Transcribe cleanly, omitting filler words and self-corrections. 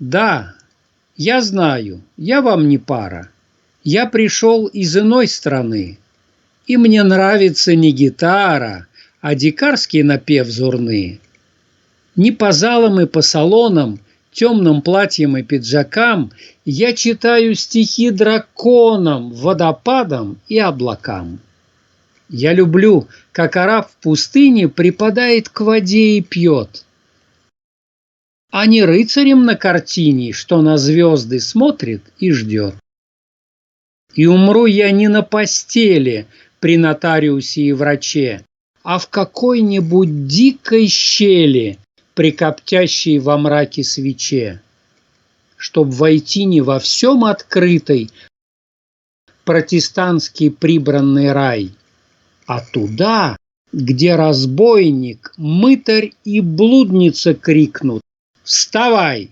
Да, я знаю, я вам не пара. Я пришел из иной страны, и мне нравится не гитара, а дикарский напев зурны. Не по залам и по салонам, темным платьям и пиджакам я читаю стихи драконам, водопадам и облакам. Я люблю, как араб в пустыне припадает к воде и пьет, а не рыцарем на картине, что на звезды смотрит и ждет. И умру я не на постели при нотариусе и враче, а в какой-нибудь дикой щели при коптящей во мраке свече, чтоб войти не во всем открытый протестантский прибранный рай, а туда, где разбойник, мытарь и блудница крикнут: «Вставай!»